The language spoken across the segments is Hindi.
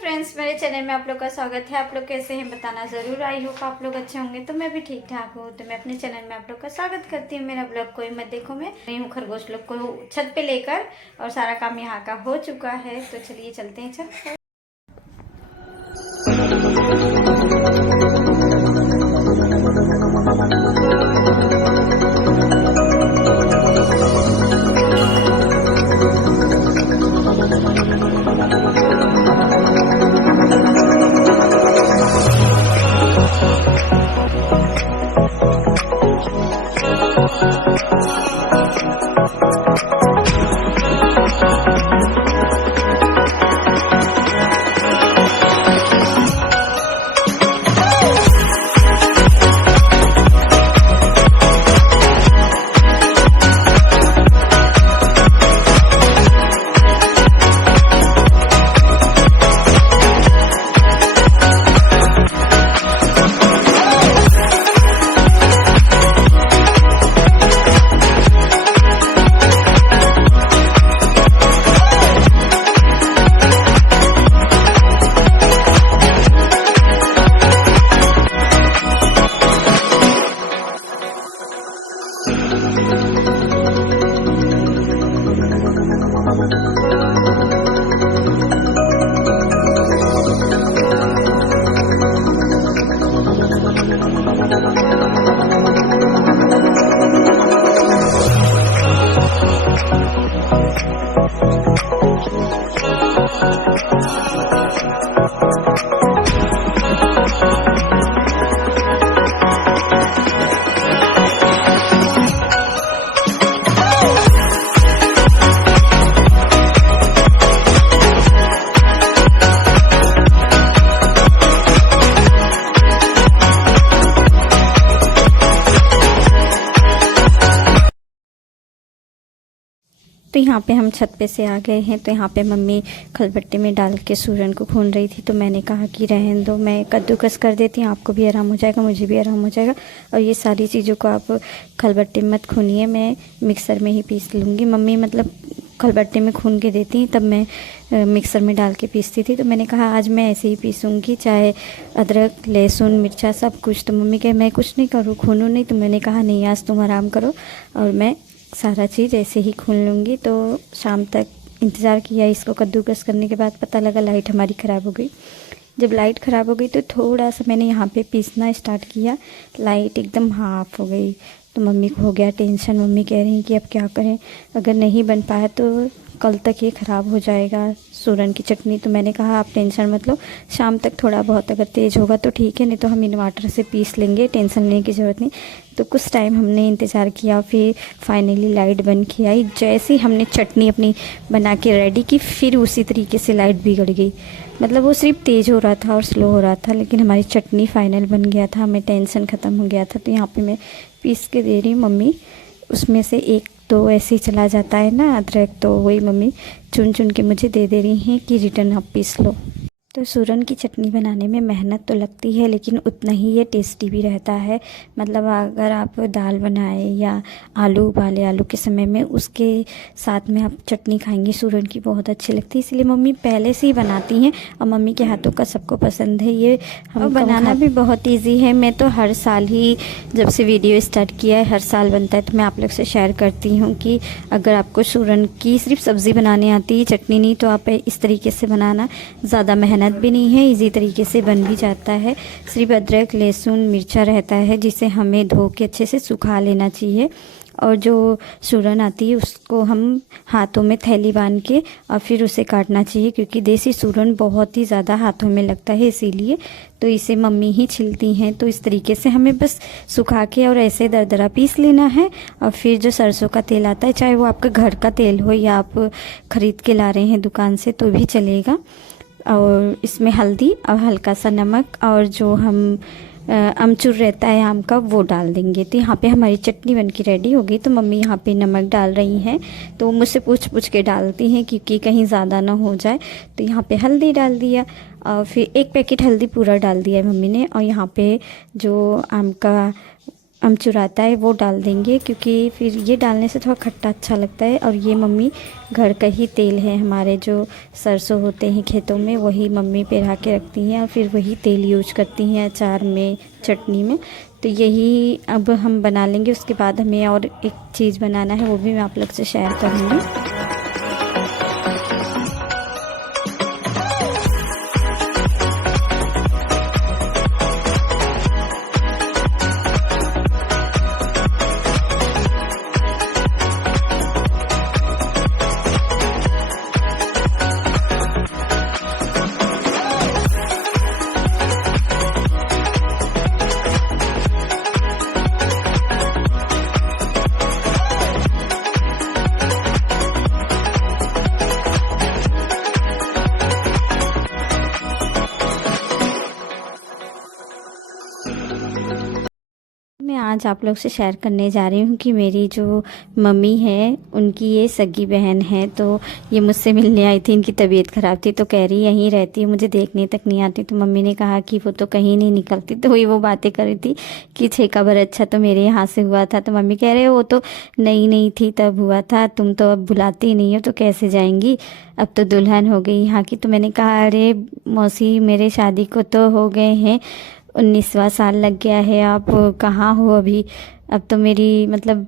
फ्रेंड्स, मेरे चैनल में आप लोग का स्वागत है। आप लोग कैसे हैं बताना ज़रूर। आई होप आप लोग अच्छे होंगे। तो मैं भी ठीक ठाक हूँ। तो मैं अपने चैनल में आप लोग का स्वागत करती हूँ। मेरा ब्लॉग कोई मत देखो, मैं नहीं हूँ खरगोश लोग को छत पे लेकर, और सारा काम यहाँ का हो चुका है। तो चलिए चलते हैं छत पर। तो यहाँ पे हम छत पे से आ गए हैं। तो यहाँ पे मम्मी खलबट्टे में डाल के सूरन को भून रही थी। तो मैंने कहा कि रहने दो, मैं कद्दूकस कर देती हूँ, आपको भी आराम हो जाएगा, मुझे भी आराम हो जाएगा। और ये सारी चीज़ों को आप खलबट्टे में मत खूनिए, मैं मिक्सर में ही पीस लूँगी। मम्मी मतलब खलबट्टे में खून के देती, तब मैं मिक्सर में डाल के पीसती थी। तो मैंने कहा आज मैं ऐसे ही पीसूँगी, चाहे अदरक लहसुन मिर्चा सब कुछ। तो मम्मी कहे मैं कुछ नहीं करूँ, खूनूँ नहीं। तो मैंने कहा नहीं, आज तुम आराम करो और मैं सारा चीज़ ऐसे ही खून लूँगी। तो शाम तक इंतज़ार किया इसको कद्दूकस करने के बाद पता लगा लाइट हमारी ख़राब हो गई। जब लाइट ख़राब हो गई तो थोड़ा सा मैंने यहाँ पे पीसना स्टार्ट किया, लाइट एकदम हाफ हो गई। तो मम्मी को हो गया टेंशन। मम्मी कह रही कि अब क्या करें, अगर नहीं बन पाया तो कल तक ये ख़राब हो जाएगा सूरन की चटनी। तो मैंने कहा आप टेंशन मत लो, शाम तक थोड़ा बहुत अगर तेज़ होगा तो ठीक है, नहीं तो हम इन्वर्टर से पीस लेंगे, टेंशन लेने की ज़रूरत नहीं। तो कुछ टाइम हमने इंतज़ार किया, फिर फाइनली लाइट बन के आई। जैसे ही हमने चटनी अपनी बना के रेडी की, फिर उसी तरीके से लाइट बिगड़ गई। मतलब वो सिर्फ तेज़ हो रहा था और स्लो हो रहा था, लेकिन हमारी चटनी फाइनल बन गया था, हमें टेंशन ख़त्म हो गया था। तो यहाँ पे मैं पीस के दे रही हूँ। मम्मी उसमें से एक तो ऐसे ही चला जाता है ना अदरक, तो वही मम्मी चुन चुन के मुझे दे रही हैं कि रिटर्न आप पीस लो। तो सूरन की चटनी बनाने में मेहनत तो लगती है, लेकिन उतना ही ये टेस्टी भी रहता है। मतलब अगर आप दाल बनाए या आलू उबाले, आलू के समय में उसके साथ में आप चटनी खाएंगे सूरन की, बहुत अच्छी लगती है। इसलिए मम्मी पहले से ही बनाती हैं और मम्मी के हाथों का सबको पसंद है। ये हम बनाना भी बहुत ईजी है। मैं तो हर साल ही जब से वीडियो स्टार्ट किया है, हर साल बनता है। तो मैं आप लोग से शेयर करती हूँ कि अगर आपको सूरन की सिर्फ सब्ज़ी बनानी आती है, चटनी नहीं, तो आप इस तरीके से बनाना, ज़्यादा मेहनत भी नहीं है, इजी तरीके से बन भी जाता है। सिर्फ अदरक लहसुन मिर्चा रहता है, जिसे हमें धो के अच्छे से सुखा लेना चाहिए। और जो सूरन आती है उसको हम हाथों में थैली बांध के और फिर उसे काटना चाहिए, क्योंकि देसी सूरन बहुत ही ज़्यादा हाथों में लगता है, इसीलिए। तो इसे मम्मी ही छिलती हैं। तो इस तरीके से हमें बस सुखा के और ऐसे दरदरा पीस लेना है। और फिर जो सरसों का तेल आता है, चाहे वो आपका घर का तेल हो या आप ख़रीद के ला रहे हैं दुकान से, तो भी चलेगा। और इसमें हल्दी और हल्का सा नमक और जो हम अमचूर रहता है आम का, वो डाल देंगे। तो यहाँ पे हमारी चटनी बनके रेडी हो गई। तो मम्मी यहाँ पे नमक डाल रही हैं, तो वो मुझसे पूछ पूछ के डालती हैं क्योंकि कहीं ज़्यादा ना हो जाए। तो यहाँ पे हल्दी डाल दिया और फिर 1 पैकेट हल्दी पूरा डाल दिया है मम्मी ने। और यहाँ पे जो आम का अमचूर आता है वो डाल देंगे, क्योंकि फिर ये डालने से थोड़ा खट्टा अच्छा लगता है। और ये मम्मी घर का ही तेल है, हमारे जो सरसों होते हैं खेतों में वही मम्मी पेरा के रखती हैं और फिर वही तेल यूज करती हैं अचार में, चटनी में। तो यही अब हम बना लेंगे। उसके बाद हमें और एक चीज़ बनाना है, वो भी मैं आप लोग से शेयर करूँगी। मैं आज आप लोग से शेयर करने जा रही हूँ कि मेरी जो मम्मी है उनकी ये सगी बहन है। तो ये मुझसे मिलने आई थी, इनकी तबीयत ख़राब थी तो कह रही यहीं रहती है, मुझे देखने तक नहीं आती। तो मम्मी ने कहा कि वो तो कहीं नहीं निकलती। तो वही वो बातें कर रही थी कि छेका भर अच्छा तो मेरे यहाँ से हुआ था। तो मम्मी कह रहे वो तो नई नई थी तब हुआ था, तुम तो अब बुलाती नहीं हो तो कैसे जाएंगी, अब तो दुल्हन हो गई यहाँ की। तो मैंने कहा अरे मौसी मेरे शादी को तो हो गए हैं 19वां साल लग गया है, आप कहाँ हो अभी, अब तो मेरी मतलब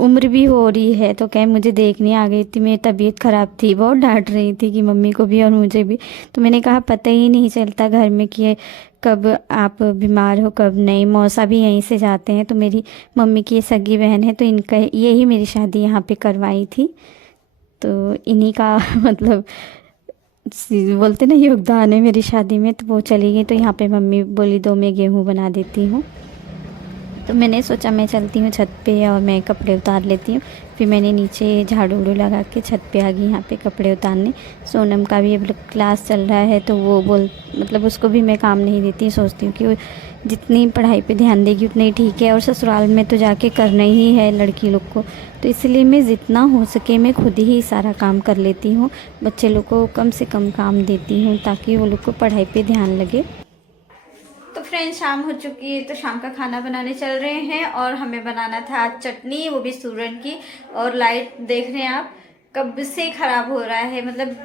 उम्र भी हो रही है। तो कहे मुझे देखने आ गई थी, मेरी तबीयत ख़राब थी, बहुत डांट रही थी कि मम्मी को भी और मुझे भी। तो मैंने कहा पता ही नहीं चलता घर में कि कब आप बीमार हो कब नहीं। मौसा भी यहीं से जाते हैं। तो मेरी मम्मी की ये सगी बहन है, तो इनका यही मेरी शादी यहाँ पे करवाई थी। तो इन्हीं का मतलब बोलते ना योगदान है मेरी शादी में। तो वो चली गई, तो यहाँ पे मम्मी बोली दो मैं गेहूँ बना देती हूँ। तो मैंने सोचा मैं चलती हूँ छत पे और मैं कपड़े उतार लेती हूँ। फिर मैंने नीचे झाड़ू उड़ू लगा के छत पे आ गई यहाँ पे कपड़े उतारने। सोनम का भी अब क्लास चल रहा है तो वो मतलब उसको भी मैं काम नहीं देती, सोचती हूँ कि वो जितनी पढ़ाई पे ध्यान देगी उतना ही ठीक है। और ससुराल में तो जाके करना ही है लड़की लोग को, तो इसलिए मैं जितना हो सके मैं खुद ही सारा काम कर लेती हूँ। बच्चे लोग को कम से कम काम देती हूँ ताकि वो लोग को पढ़ाई पे ध्यान लगे। तो फ्रेंड्स शाम हो चुकी है, तो शाम का खाना बनाने चल रहे हैं और हमें बनाना था आज चटनी, वो भी सूरन की। और लाइट देख रहे हैं आप कब से ख़राब हो रहा है, मतलब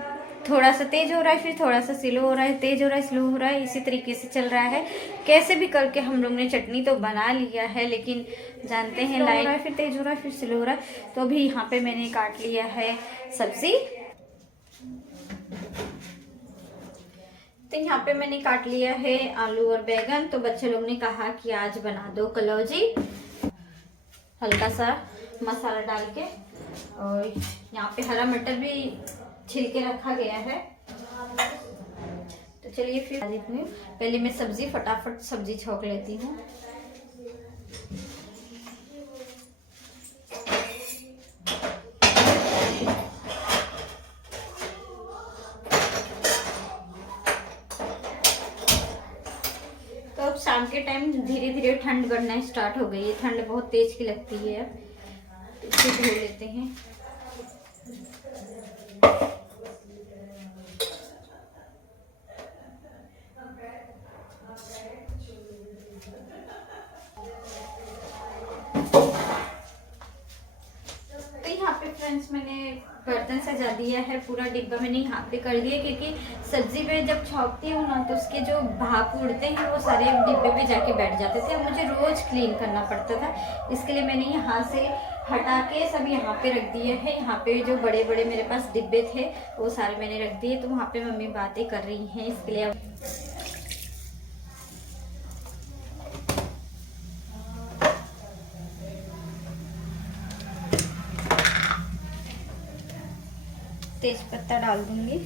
थोड़ा सा तेज़ हो रहा है फिर थोड़ा सा स्लो हो रहा है, तेज़ हो रहा है स्लो हो रहा है, इसी तरीके से चल रहा है। कैसे भी करके हम लोग ने चटनी तो बना लिया है, लेकिन जानते हैं लाइट फिर तेज़ हो रहा है फिर स्लो हो रहा है। तो अभी यहाँ पे मैंने काट लिया है सब्ज़ी। तो यहाँ पे मैंने काट लिया है आलू और बैगन। तो बच्चे लोग ने कहा कि आज बना दो कलौजी, हल्का सा मसाला डाल के। और यहाँ पे हरा मटर भी छिल के रखा गया है। तो चलिए फिर पहले मैं सब्जी फटाफट सब्जी छौंक लेती हूँ। शाम के टाइम धीरे धीरे ठंड बढ़ना स्टार्ट हो गई है, ठंड बहुत तेज की लगती है। तो इसे धो लेते हैं। तो यहाँ पे फ्रेंड्स मैंने बर्तन सजा दिया है, पूरा डिब्बा मैंने यहाँ पे कर दिया, क्योंकि सब्जी पे जब छौंकती हूँ ना तो उसके जो भाप उड़ते हैं वो सारे डिब्बे पे जाके बैठ जाते थे, मुझे रोज क्लीन करना पड़ता था। इसके लिए मैंने यहाँ से हटा के सब यहाँ पे रख दिए है। यहाँ पे जो बड़े बड़े मेरे पास डिब्बे थे वो सारे मैंने रख दिए। तो वहाँ पे मम्मी बातें कर रही हैं, इसके लिए तेज पत्ता डाल दूंगी।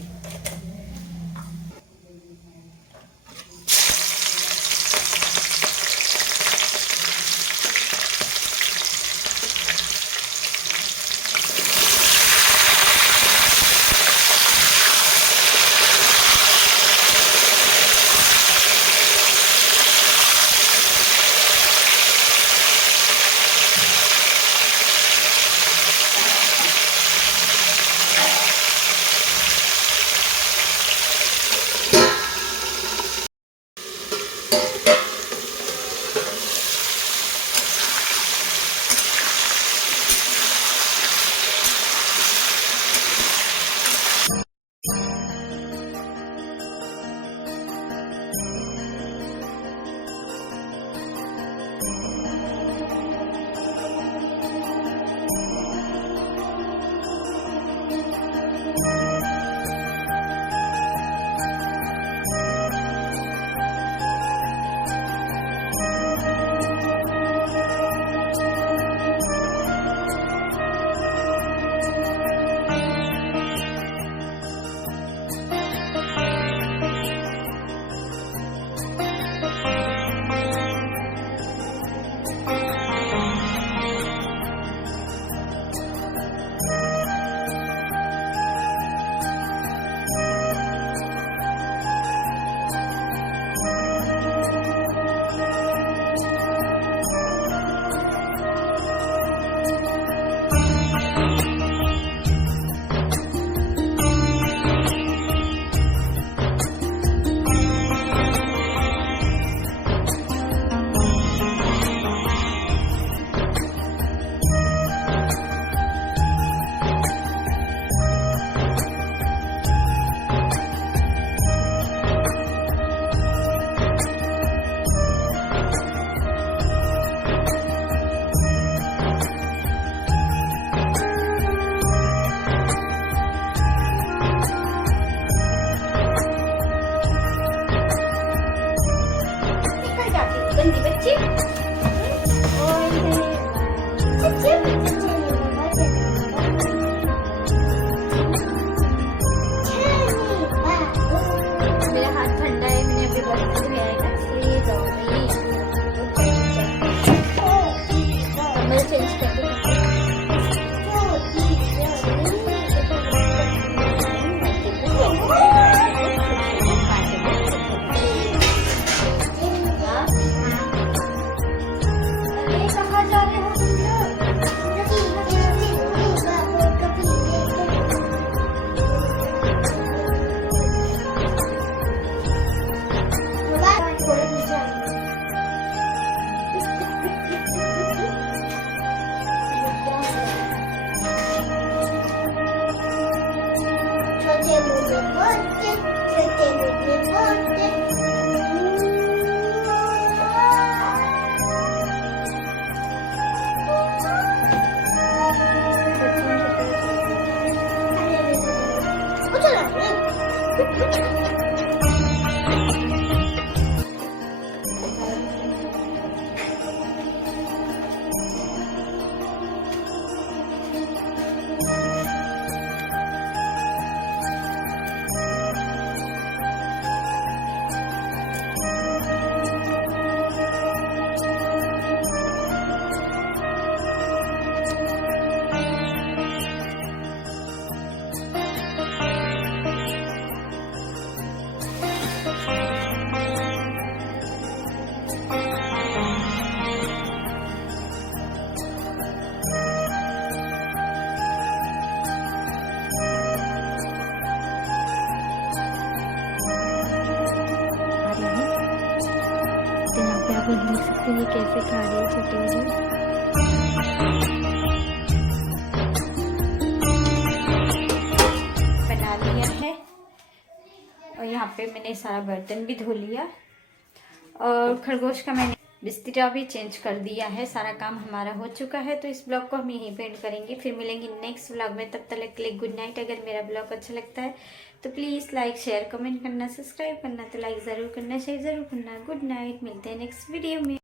मेरा हाथ ठंडा है, मैंने अभी बर्तन में आएगा इसलिए कमर चेंज कर दो। आप लोग देख सकते हैं ये कैसे खा रही है छोटी वाली। बना लिया है और यहाँ पे मैंने सारा बर्तन भी धो लिया और खरगोश का मैंने बिस्तर भी चेंज कर दिया है। सारा काम हमारा हो चुका है, तो इस ब्लॉग को हम यहीं पे एंड करेंगे। फिर मिलेंगे नेक्स्ट ब्लॉग में, तब तक के लिए गुड नाइट। अगर मेरा ब्लॉग अच्छा लगता है तो प्लीज़ लाइक शेयर कमेंट करना, सब्सक्राइब करना, तो लाइक ज़रूर करना, शेयर ज़रूर करना। गुड नाइट, मिलते हैं नेक्स्ट वीडियो में।